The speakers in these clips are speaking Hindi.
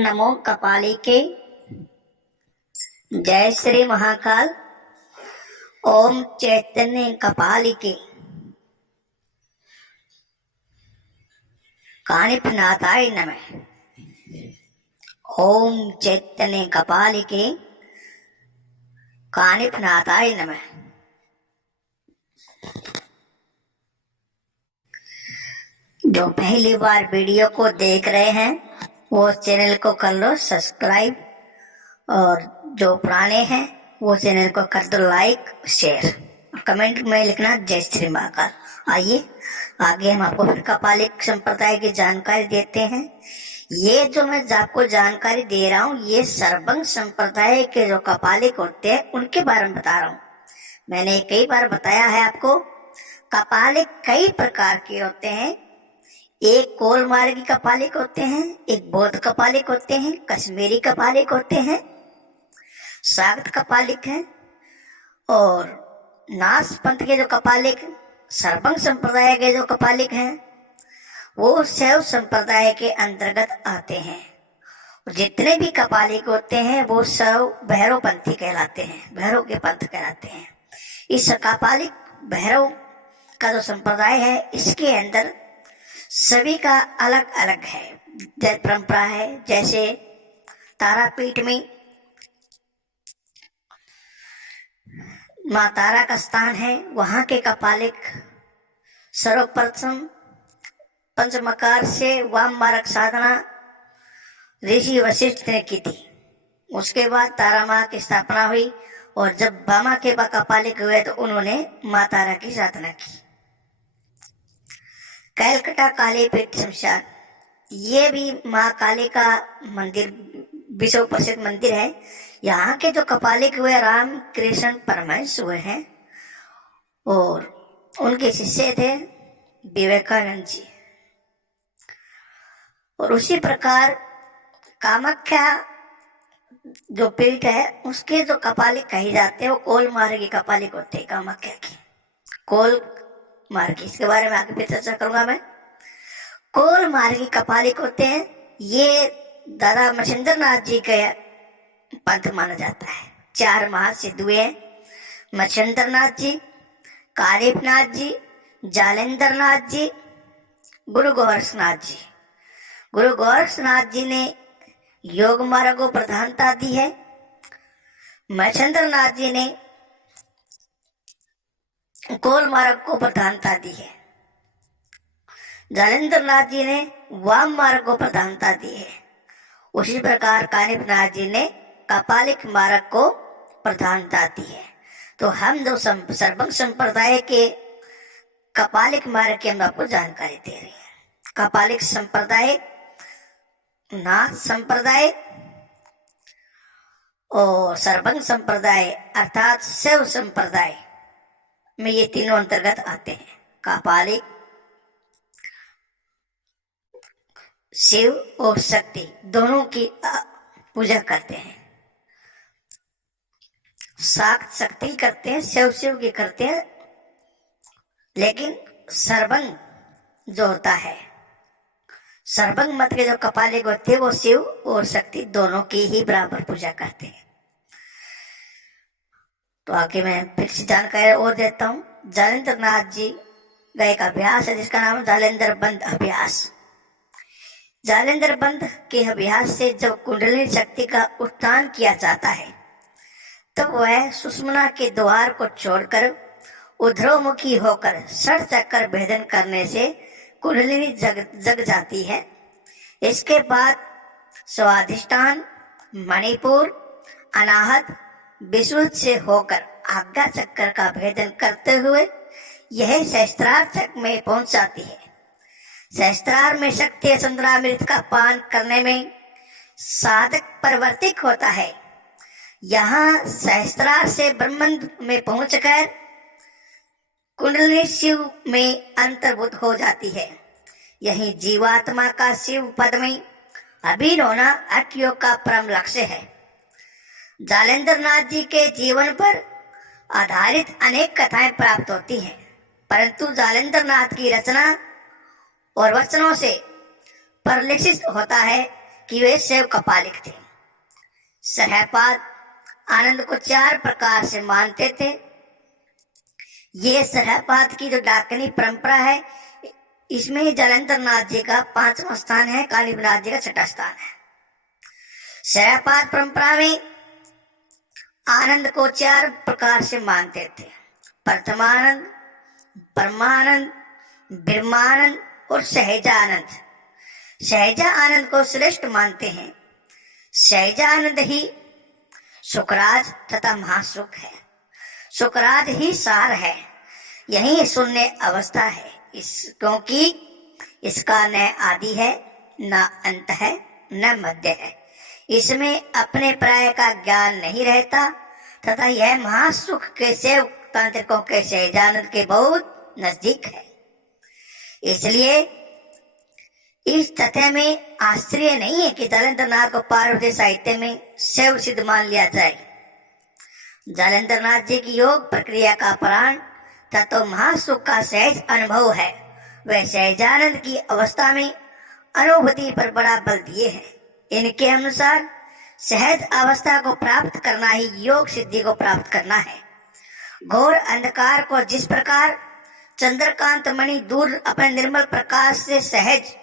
नमो कपालिके। जय श्री महाकाल। ओम चैतन्य कपालिके। कानिपनाथाय नमः। ओम चैतन्य कपालिके कानिपनाथाय नमः। जो पहली बार वीडियो को देख रहे हैं वो चैनल को कर लो सब्सक्राइब, और जो पुराने हैं वो चैनल को कर दो लाइक शेयर, कमेंट में लिखना जय श्री महाकाल। आइए आगे हम आपको फिर कपालिक संप्रदाय की जानकारी देते हैं। ये जो मैं आपको जानकारी दे रहा हूँ ये सर्वंग संप्रदाय के जो कपालिक होते हैं उनके बारे में बता रहा हूँ। मैंने कई बार बताया है आपको, कपालिक कई प्रकार के होते हैं। एक कोल मार्गी कपालिक होते हैं, एक बौद्ध कपालिक होते हैं, कश्मीरी कपालिक होते हैं, सागत कपालिक हैं, और नाथ पंथ के जो कपालिक सर्वंग संप्रदाय के जो कपालिक हैं वो शैव संप्रदाय के अंतर्गत आते हैं। जितने भी कपालिक होते हैं वो सब भैरव पंथी कहलाते हैं, भैरव के पंथ कहलाते हैं। इस कपालिक भैरव का जो संप्रदाय है इसके अंदर सभी का अलग अलग है परंपरा है। जैसे तारापीठ में माँ तारा का स्थान है, वहां के कपालिक सर्वप्रथम पंचमकार से वाम मार्ग साधना ऋषि वशिष्ठ ने की थी। उसके बाद तारा माँ की स्थापना हुई और जब बामा के कपालिक हुए तो उन्होंने माँ तारा की साधना की। कैलकटा काली पीठ शमशान, ये भी माँ काली का मंदिर विश्व प्रसिद्ध मंदिर है। यहाँ के जो कपालिक हुए राम कृष्ण परमहंस हुए हैं और उनके शिष्य थे विवेकानंद जी। और उसी प्रकार कामाख्या जो पीठ है उसके जो कपालिक कहे जाते हैं वो कोल मार्गी कपालिक होते हैं। कामाख्या की कोल मार्गी, इसके बारे में आगे फिर चर्चा करूंगा मैं। कोल मार्गी कपालिक होते हैं, ये दादा मच्छिंद्र नाथ जी का पंथ माना जाता है। 4 महासिद्ध हुए मच्छिंद्र नाथ जी, कालीपनाथ जी, जालेंद्र नाथ जी, गुरु गोरक्षनाथ जी। गुरु गोरक्षनाथ जी ने योग मार्ग को प्रधानता दी है। मच्छिंद्र नाथ जी ने कोल मार्ग को प्रधानता दी है। जालेंद्र नाथ जी ने वाम मार्ग को प्रधानता दी है। उसी प्रकार कानिपनाथ जी ने कपालिक मार्ग को प्रधानता दी है। तो हम जो सर्वंग संप्रदाय के कपालिक मार्ग की हम आपको जानकारी दे रहे हैं। कपालिक संप्रदाय, नाथ संप्रदाय और सर्वंग संप्रदाय अर्थात शैव संप्रदाय में ये तीनों अंतर्गत आते हैं। कपालिक शिव और शक्ति दोनों की पूजा करते हैं। शाक्त शक्ति करते हैं, शिव की करते हैं, लेकिन सर्वंग जो होता है, सर्वंग मत के जो कपालिक होते हैं वो शिव और शक्ति दोनों की ही बराबर पूजा करते हैं। तो आगे मैं फिर से जानकारी और देता हूँ। जालेंद्र नाथ जी का एक अभ्यास है जिसका नाम जालेंद्र बंद अभ्यास। जालेंद्र बंद के अभ्यास से जब कुंडलिनी शक्ति का उत्थान किया जाता है तो वह सुषुम्ना के द्वार को छोड़कर ऊर्ध्वमुखी होकर षट चक्कर भेदन करने से कुंडलिनी जग जाती है। इसके बाद स्वाधिष्ठान, मणिपुर, अनाहत, विशुद्ध से होकर आज्ञा चक्कर का भेदन करते हुए यह सहस्त्रार चक्र में पहुंच जाती है। सहस्त्रार में शक्ति संद्रामृत का पान करने में साधक परिवर्तित होता है। यहाँ सहस्त्रार से ब्रह्मांड में पहुंचकर कुंडलिनी शिव में अंतर्भूत हो जाती है। यही जीवात्मा का शिव पद में अभिन्न होना हठ योग का परम लक्ष्य है। जालेंद्र नाथ जी के जीवन पर आधारित अनेक कथाएं प्राप्त होती हैं, परंतु जालेंद्र नाथ की रचना और वचनों से परिलक्षित होता है कि वे शिव कपालिक थे। सरहपाद आनंद को 4 प्रकार से मानते थे। ये सरहपाद की जो डाकनी परंपरा है, इसमें जलंधर नाथ जी का 5वां स्थान है, कालीनाथ जी का 6ठा स्थान है। सरहपाद परंपरा में आनंद को 4 प्रकार से मानते थे: प्रथमानंद, परमानंद, ब्रह्मानंद और सहजानंद। सहजानंद को श्रेष्ठ मानते हैं। सहजानंद ही सुखराज तथा महासुख है। सुखराज ही सार है, यही शून्य अवस्था है। क्योंकि इसका न आदि है, न अंत है, न मध्य है। इसमें अपने प्राय का ज्ञान नहीं रहता तथा यह महासुख के सेव तांत्रिकों के सहजानंद के बहुत नजदीक है। इसलिए इस तथ्य में आश्चर्य नहीं है कि जालंधर नाथ को पार्वती साहित्य में शैव सिद्ध मान लिया जाए। जालंधर नाथ जी की योग प्रक्रिया का प्राण तत्व महासुख का सहज अनुभव है। वह सहजानंद की अवस्था में अनुभूति पर बड़ा बल दिए हैं। इनके अनुसार सहज अवस्था को प्राप्त करना ही योग सिद्धि को प्राप्त करना है। घोर अंधकार को जिस प्रकार चंद्रकांत मणि दूर अपने निर्मल प्रकाश से सहज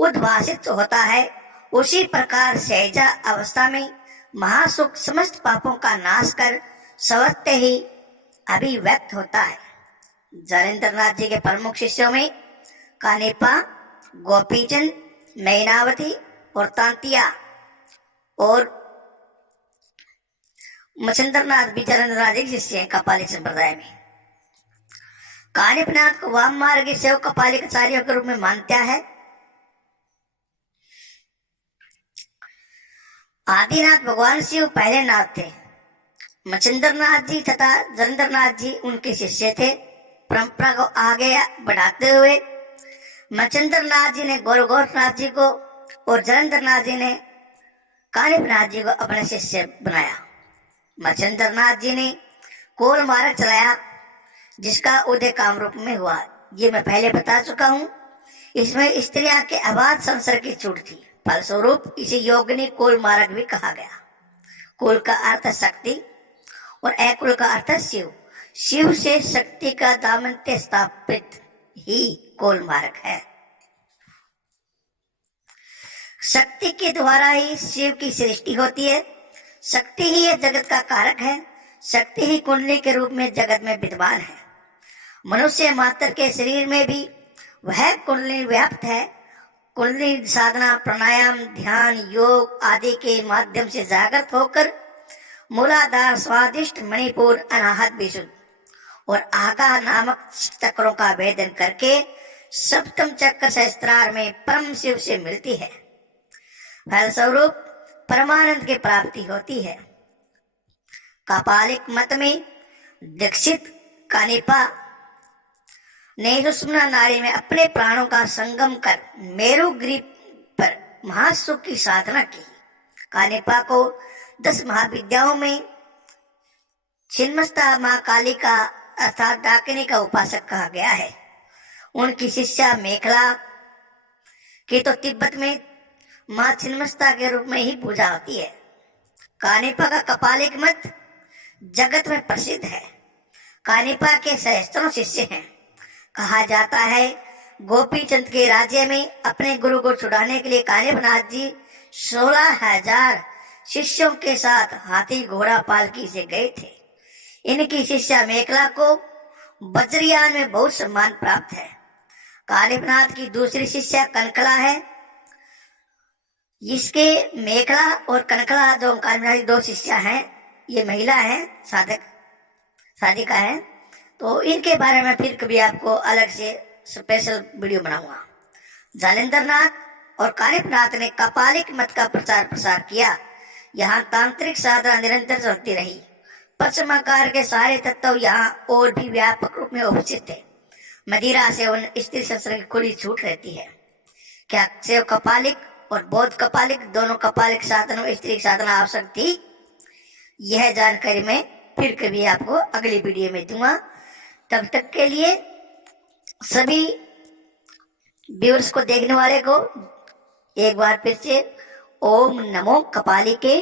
उद्भासित होता है, उसी प्रकार सहजा अवस्था में महासुख समस्त पापों का नाश कर स्वतः ही अभिव्यक्त होता है। जालंधर नाथ जी के प्रमुख शिष्यों में कानिपा, गोपीचंद, मैनावती और तांतिया और मच्छिंद्रनाथ भी जालंधर नाथ जी के शिष्य हैं कपालिक संप्रदाय में। कानिपनाथ को वाम मार्ग शिव कपालिक आचार्यों के रूप में मानता है। आदिनाथ भगवान शिव पहले नाथ थे। मच्छिंद्रनाथ जी तथा जालंधर नाथ जी उनके शिष्य थे। परंपरा को आगे बढ़ाते हुए मच्छिंद्रनाथ जी ने गोरखनाथ जी को और जालंधर नाथ जी ने कानिपनाथ जी को अपने शिष्य बनाया। मच्छिंद्रनाथ जी ने कोल मार्ग चलाया, जिसका उदय कामरूप में हुआ। ये मैं पहले बता चुका हूँ। इसमें स्त्रियां के अबाध संसर्ग की छूट थी। फलस्वरूप इसे योगिनी कोल मार्ग भी कहा गया। कुल का अर्थ शक्ति और अकुल का अर्थ शिव। शिव से शक्ति का दामन्त्य स्थापित ही कोल मार्ग है। शक्ति के द्वारा ही शिव की सृष्टि होती है। शक्ति ही यह जगत का कारक है। शक्ति ही कुंडली के रूप में जगत में विद्यमान है। मनुष्य मात्र के शरीर में भी वह कुंडली व्याप्त है। कुंडली साधना, प्राणायाम, ध्यान, योग आदि के माध्यम से जागृत होकर मूलाधार, स्वादिष्ट, मणिपुर, अनाहत, विशुद्ध और आगा नामक चक्रों का भेदन करके सप्तम चक्र सहस्त्रार में परम शिव से मिलती है। फलस्वरूप परमानंद की प्राप्ति होती है। कपालिक मत में दीक्षित कानिपा ने सुषुम्ना नाड़ी में अपने प्राणों का संगम कर मेरुगिरी पर महासुख की साधना की। कानिपा को 10 महाविद्याओं में छिन्नमस्ता मां काली का अर्थात डाकिनी का उपासक कहा गया है। उनकी शिष्या मेखला की तो तिब्बत में मां छिन्नमस्ता के रूप में ही पूजा होती है। कानिपा का कपालिक मत जगत में प्रसिद्ध है। कानिपा के सहस्त्रों शिष्य हैं। कहा जाता है गोपीचंद के राज्य में अपने गुरु को छुड़ाने के लिए कानिपनाथ जी 16,000 शिष्यों के साथ हाथी घोड़ा पालकी से गए थे। इनकी शिष्या मेखला को वज्रयान में बहुत सम्मान प्राप्त है। कानिपनाथ की दूसरी शिष्या कनकला है। इसके मेखला और कनकला जो कानिपनाथ की 2 शिष्या हैं, ये महिला है, साधिका है। तो इनके बारे में फिर कभी आपको अलग से स्पेशल वीडियो बनाऊंगा। जालंधर नाथ और कानिपनाथ ने कपालिक मत का प्रचार प्रसार किया। यहाँ तांत्रिक साधना निरंतर चलती रही। पश्चिमाकार के सारे तत्व यहाँ और भी व्यापक रूप में उपस्थित थे। मदिरा से उन स्त्री शस्त्र की खुली छूट रहती है। क्या शिव कपालिक और बौद्ध कपालिक दोनों कपालिक साधनों में स्त्री साधना आवश्यक थी? यह जानकारी मैं फिर कभी आपको अगली वीडियो में दूंगा। तब तक के लिए सभी व्यूअर्स को, देखने वाले को एक बार फिर से ओम नमो कपालिके